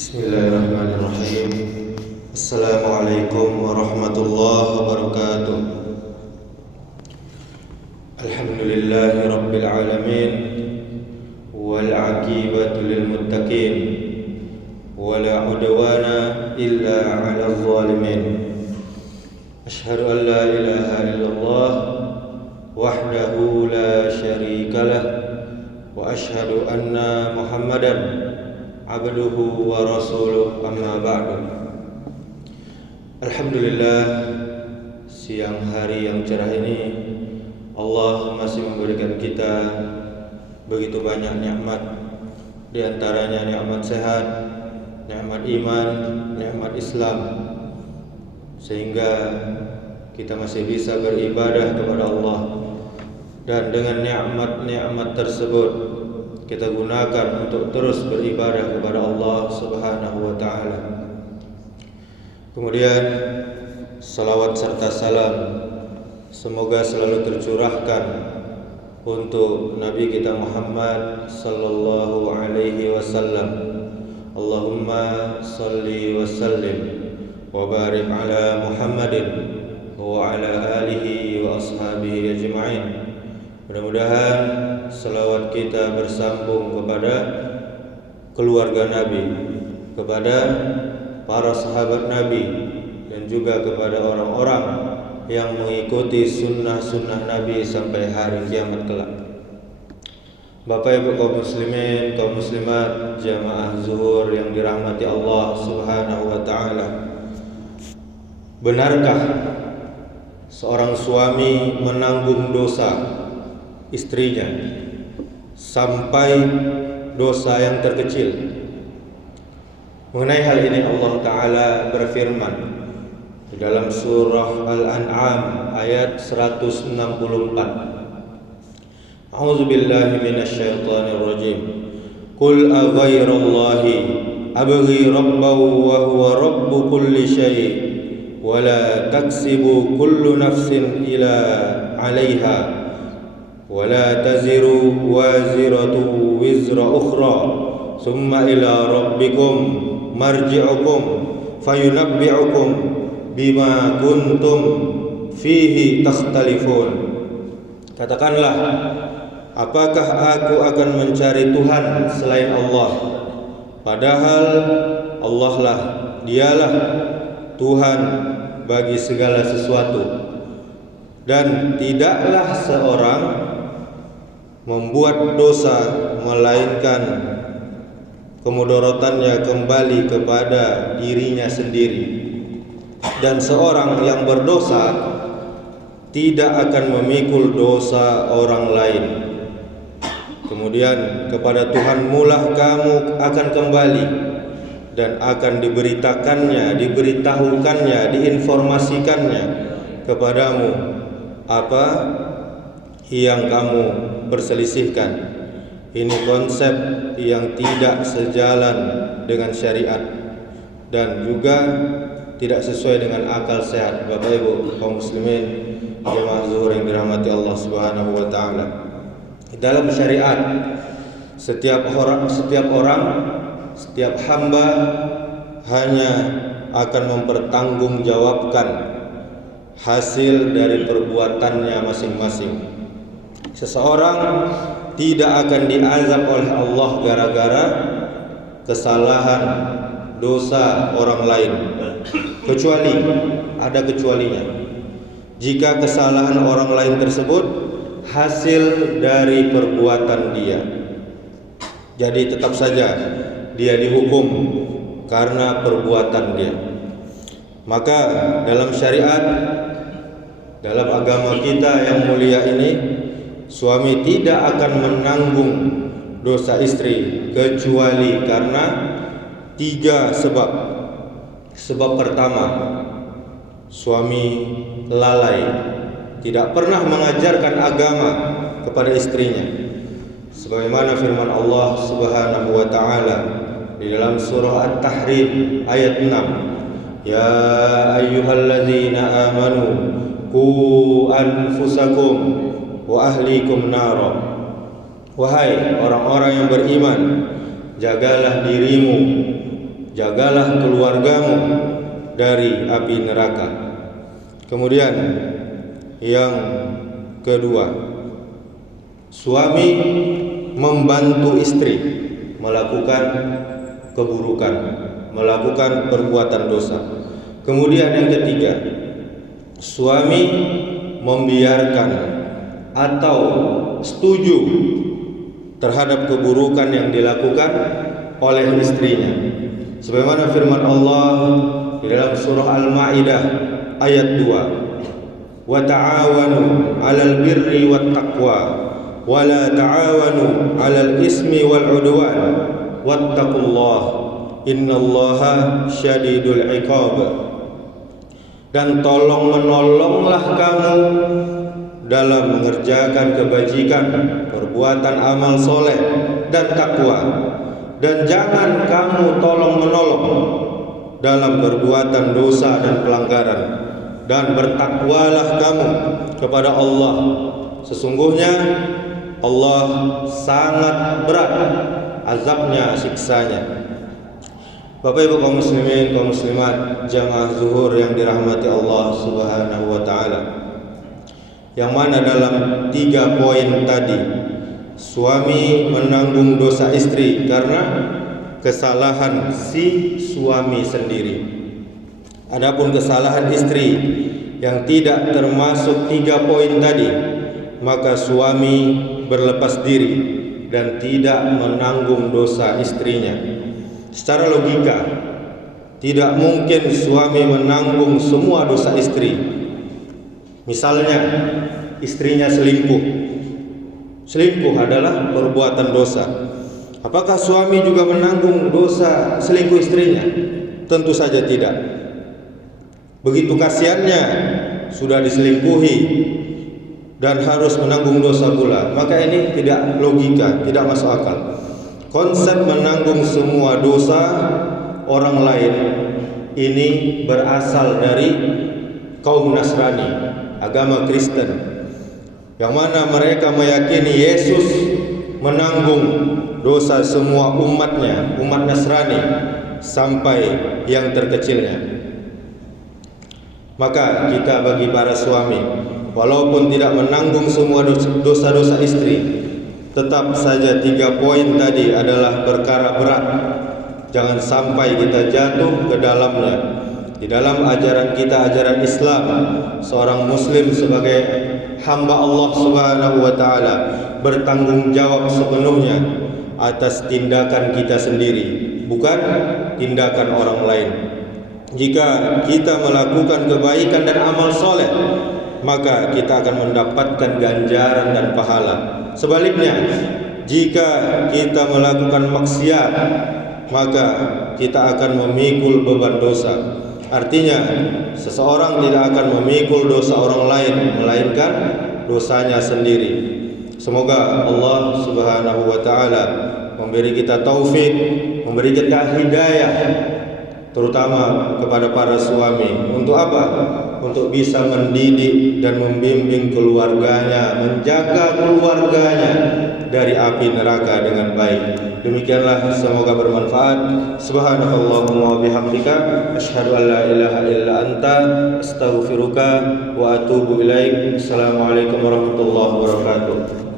Bismillahirrahmanirrahim. Assalamualaikum warahmatullahi wabarakatuh. Alhamdulillahi rabbil alamin, wal aqibatu lil muttaqin, wala udwana illa 'alal zalimin. Asyhadu an la ilaha illallah wahdahu la syarika lah, wa asyhadu anna Muhammadan abduhu wa rasuluh, amma ba'du. Alhamdulillah, siang hari yang cerah ini Allah masih memberikan kita begitu banyak nikmat. Di antaranya nikmat sehat, nikmat iman, nikmat Islam, sehingga kita masih bisa beribadah kepada Allah. Dan dengan nikmat-nikmat tersebut kita gunakan untuk terus beribadah kepada Allah Subhanahu wa ta'ala. Kemudian salawat serta salam semoga selalu tercurahkan untuk Nabi kita Muhammad sallallahu alaihi wasallam. Allahumma salli wa sallim wa barik ala Muhammadin wa ala alihi wa ashabihi ajma'in. Mudah-mudahan selawat kita bersambung kepada keluarga Nabi, kepada para sahabat Nabi, dan juga kepada orang-orang yang mengikuti sunnah-sunnah Nabi sampai hari kiamat kelak. Bapak Ibu kaum muslimin, kaum muslimat, jamaah zuhur yang dirahmati Allah Subhanahu wa ta'ala. Benarkah seorang suami menanggung dosa istrinya sampai dosa yang terkecil? Mengenai hal ini Allah Ta'ala berfirman di dalam surah Al-An'am ayat 164. A'udzu billahi minasyaitonir rajim. Qul aghairallahi abghi rabban wa huwa rabbu kulli syai' wa la taksibu kullu nafsin ila 'alaiha ولا تزر وازرة وزر أخرى ثم إلى ربكم مرجعكم فينبئكم بما كنتم فيه تختلفون. Katakanlah, apakah aku akan mencari Tuhan selain Allah, padahal Allah lah, dialah Tuhan bagi segala sesuatu, dan tidaklah seorang membuat dosa melainkan kemudaratannya kembali kepada dirinya sendiri, dan seorang yang berdosa tidak akan memikul dosa orang lain. Kemudian kepada Tuhanmu lah kamu akan kembali, dan akan diberitahukannya, diinformasikannya kepadamu apa yang kamu berselisihkan. Ini konsep yang tidak sejalan dengan syariat dan juga tidak sesuai dengan akal sehat. Bapak Ibu kaum muslimin, jemaah zuhur yang dirahmati Allah Subhanahu wa ta'ala, dalam syariat setiap orang, setiap hamba hanya akan mempertanggungjawabkan hasil dari perbuatannya masing-masing. Seseorang tidak akan diazab oleh Allah gara-gara kesalahan dosa orang lain, kecuali ada kecualinya. Jika kesalahan orang lain tersebut hasil dari perbuatan dia, jadi tetap saja dia dihukum karena perbuatan dia. Maka dalam syariat, dalam agama kita yang mulia ini, suami tidak akan menanggung dosa istri kecuali karena 3 sebab. Sebab pertama, suami lalai, tidak pernah mengajarkan agama kepada istrinya, sebagaimana firman Allah Subhanahu wa ta'ala di dalam surah At-Tahrim ayat 6. Ya ayyuhalladzina amanu qu anfusakum wa ahlikum nara. Wahai orang-orang yang beriman, jagalah dirimu jagalah keluargamu dari api neraka. Kemudian yang kedua, suami membantu istri melakukan keburukan, melakukan perbuatan dosa. Kemudian yang ketiga, suami membiarkan atau setuju terhadap keburukan yang dilakukan oleh istrinya. Sebagaimana firman Allah di dalam surah Al-Maidah ayat 2, "Wa ta'awanu 'alal birri wat taqwa wa la ta'awanu 'alal ismi wal 'udwan wattaqullah innallaha syadidul 'iqab." Dan tolong menolonglah kamu dalam mengerjakan kebajikan, perbuatan amal soleh dan takwa, dan jangan kamu tolong menolong dalam perbuatan dosa dan pelanggaran, dan bertakwalah kamu kepada Allah. Sesungguhnya Allah sangat berat azabnya, siksanya. Bapak Ibu kaum muslimin, kaum muslimat, jamaah zuhur yang dirahmati Allah Subhanahu wa taala. Yang mana dalam 3 poin tadi, suami menanggung dosa istri karena kesalahan si suami sendiri. Adapun kesalahan istri yang tidak termasuk 3 poin tadi, maka suami berlepas diri dan tidak menanggung dosa istrinya. Secara logika, tidak mungkin suami menanggung semua dosa istri. Misalnya, istrinya selingkuh. Selingkuh adalah perbuatan dosa. Apakah suami juga menanggung dosa selingkuh istrinya? Tentu saja tidak. Begitu kasihannya sudah diselingkuhi dan harus menanggung dosa pula, maka ini tidak logika, tidak masuk akal. Konsep menanggung semua dosa orang lain ini berasal dari kaum Nasrani, agama Kristen, yang mana mereka meyakini Yesus menanggung dosa semua umatnya, umat Nasrani, sampai yang terkecilnya. Maka kita bagi para suami, walaupun tidak menanggung semua dosa-dosa istri, tetap saja 3 poin tadi adalah perkara berat. Jangan sampai kita jatuh ke dalamnya. Di dalam ajaran kita, ajaran Islam, seorang muslim sebagai hamba Allah Subhanahu wa taala bertanggung jawab sepenuhnya atas tindakan kita sendiri, bukan tindakan orang lain. Jika kita melakukan kebaikan dan amal soleh, maka kita akan mendapatkan ganjaran dan pahala. Sebaliknya, jika kita melakukan maksiat, maka kita akan memikul beban dosa. Artinya, seseorang tidak akan memikul dosa orang lain, melainkan dosanya sendiri. Semoga Allah Subhanahu wa taala memberi kita taufik, memberi kita hidayah, terutama kepada para suami. Untuk apa? Untuk bisa mendidik dan membimbing keluarganya, menjaga keluarganya dari api neraka dengan baik. Demikianlah, semoga bermanfaat. Subhanakallahumma wa bihamdika, asyhadu an la ilaha illa anta, astaghfiruka wa atubu ilaik. Assalamualaikum warahmatullahi wabarakatuh.